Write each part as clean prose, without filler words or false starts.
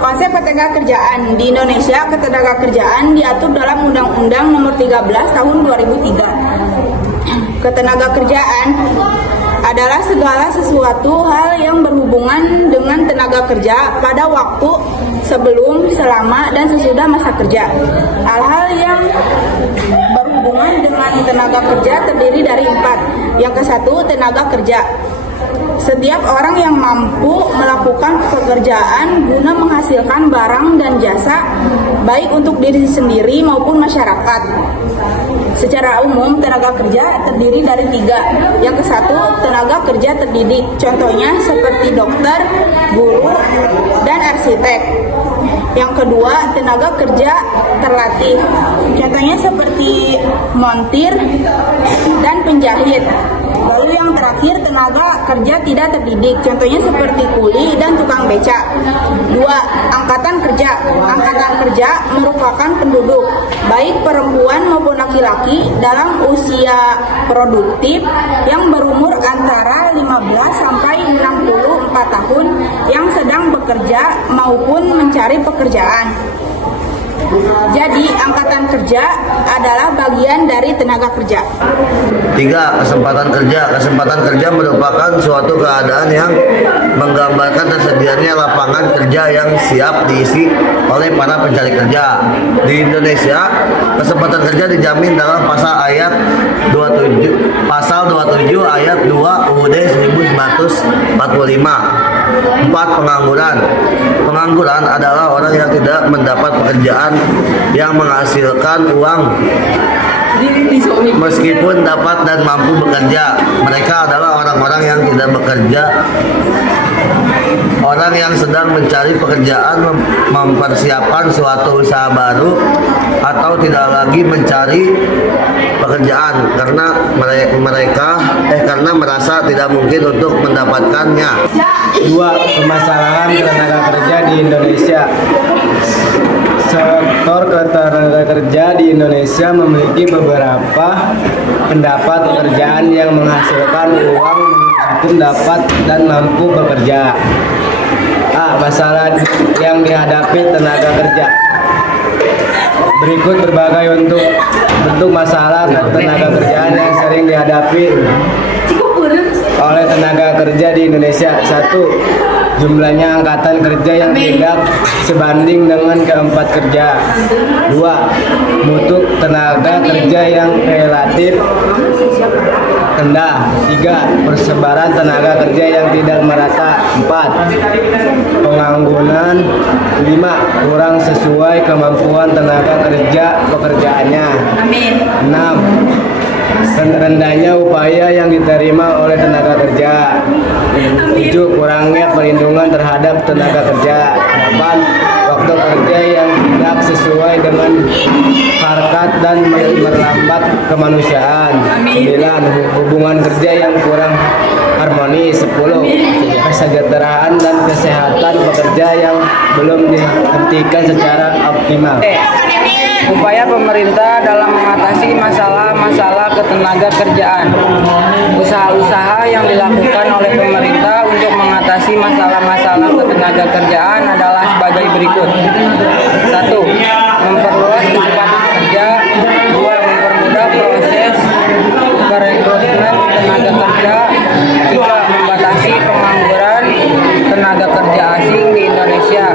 Konsep ketenagakerjaan di Indonesia, ketenagakerjaan diatur dalam Undang-Undang Nomor 13 Tahun 2003. Ketenagakerjaan adalah segala sesuatu hal yang berhubungan dengan tenaga kerja pada waktu sebelum, selama, dan sesudah masa kerja. Hal-hal yang berhubungan dengan tenaga kerja terdiri dari 4. Yang ke-1, tenaga kerja. Setiap orang yang mampu melakukan pekerjaan guna menghasilkan barang dan jasa, baik untuk diri sendiri maupun masyarakat. Secara umum, tenaga kerja terdiri dari 3. Yang ke-1, tenaga kerja terdidik. Contohnya seperti dokter, guru, dan arsitek. Yang kedua, tenaga kerja terlatih. Contohnya seperti montir dan penjahit. Lalu yang terakhir, tenaga kerja tidak terdidik. Contohnya seperti kuli dan tukang beca. 2. Angkatan kerja. Angkatan kerja merupakan penduduk, baik perempuan maupun laki-laki dalam usia produktif yang berumur antara 15 sampai 64 tahun yang sedang bekerja maupun mencari pekerjaan. Jadi, angkatan kerja adalah bagian dari tenaga kerja. 3. Kesempatan kerja. Kesempatan kerja merupakan suatu keadaan yang menggambarkan tersedianya lapangan kerja yang siap diisi oleh para pencari kerja. Di Indonesia, kesempatan kerja dijamin dalam pasal 27 ayat 2 UUD 1945. 4. Pengangguran. Pengangguran adalah orang yang tidak mendapat pekerjaan yang menghasilkan uang meskipun dapat dan mampu bekerja. Mereka adalah orang-orang yang tidak bekerja, orang yang sedang mencari pekerjaan, mempersiapkan suatu usaha baru, atau tidak lagi mencari pekerjaan karena merasa tidak mungkin untuk mendapatkannya. 2. Permasalahan tenaga kerja di Indonesia. Sektor ketenaga kerja di Indonesia memiliki beberapa pendapat pekerjaan yang menghasilkan uang meskipun dapat dan mampu bekerja. A. Masalah yang dihadapi tenaga kerja. Berikut berbagai bentuk masalah tenaga kerjaan yang sering dihadapi oleh tenaga kerja di Indonesia. 1. Jumlahnya angkatan kerja yang tidak sebanding dengan keempat kerja. 2. Mutu tenaga kerja yang relatif rendah. 3. Persebaran tenaga kerja yang tidak merata. 4. Pengangguran. 5. Kurang sesuai kemampuan tenaga kerja pekerjaannya. 6. Rendahnya upaya yang diterima oleh tenaga kerja. 7. Kurangnya perlindungan terhadap tenaga kerja. 8. Waktu kerja yang tidak sesuai dengan harkat dan merambat kemanusiaan. 9. Hubungan kerja yang kurang harmonis. 10. Kesejahteraan dan kesehatan pekerja yang belum dihentikan secara optimal. Upaya pemerintah dalam mengatasi masalah-masalah ketenaga kerjaan. Usaha-usaha yang dilakukan oleh pemerintah untuk mengatasi masalah-masalah ketenaga kerjaan adalah sebagai berikut. 1. Memperluas kesempatan kerja. 2. Mempermudah proses perekrutmen tenaga kerja. 3. Membatasi pengangguran tenaga kerja asing di Indonesia.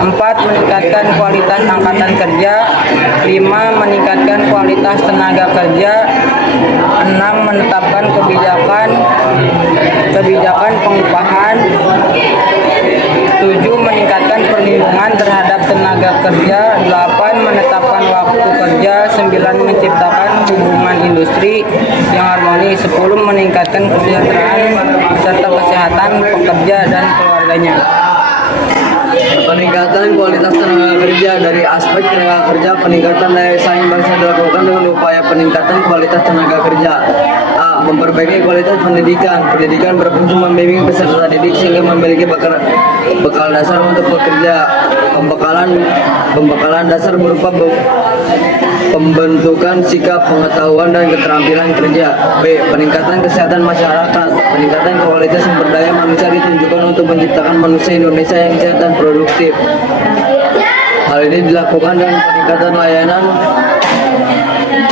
4. Meningkatkan kualitas angkatan kerja. 5. Meningkatkan kualitas tenaga kerja. 6. Menetapkan kebijakan pengupahan. 7. Meningkatkan perlindungan terhadap tenaga kerja. 8. Menetapkan waktu kerja. 9. Menciptakan hubungan industri yang harmonis. 10. Meningkatkan kesejahteraan serta kesehatan pekerja dan keluarganya. Peningkatan kualitas tenaga kerja. Dari aspek tenaga kerja, peningkatan daya saing bangsa dilakukan dengan upaya peningkatan kualitas tenaga kerja. A. memperbaiki kualitas pendidikan. Pendidikan berfungsi membimbing peserta didik sehingga memiliki bekal dasar untuk bekerja. Pembekalan dasar berupa pembentukan sikap, pengetahuan, dan keterampilan kerja. B. Peningkatan kesehatan masyarakat. Peningkatan kualitas sumber daya manusia ditunjukkan untuk menciptakan manusia Indonesia yang sehat dan produktif. Hal ini dilakukan dengan peningkatan layanan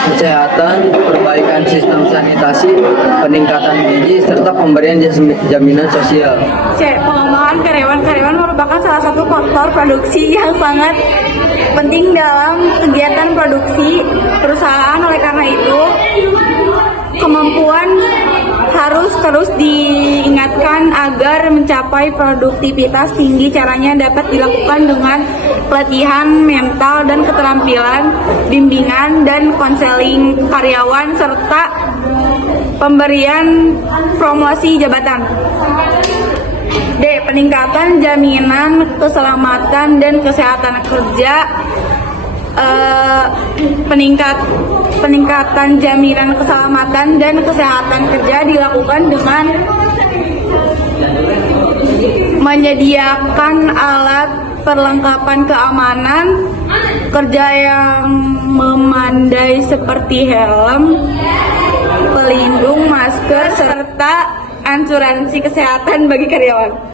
kesehatan, perbaikan sistem sanitasi, peningkatan gizi, serta pemberian jaminan sosial. C. Pengembangan karyawan merupakan salah satu faktor produksi yang sangat penting dalam kegiatan produksi perusahaan. Oleh karena itu, kemampuan harus terus diingatkan agar mencapai produktivitas tinggi. Caranya dapat dilakukan dengan pelatihan mental dan keterampilan, bimbingan dan konseling karyawan, serta pemberian promosi jabatan. D. Peningkatan jaminan keselamatan dan kesehatan kerja. Peningkatan jaminan keselamatan dan kesehatan kerja dilakukan dengan menyediakan alat perlengkapan keamanan kerja yang memadai seperti helm, pelindung, masker, serta asuransi kesehatan bagi karyawan.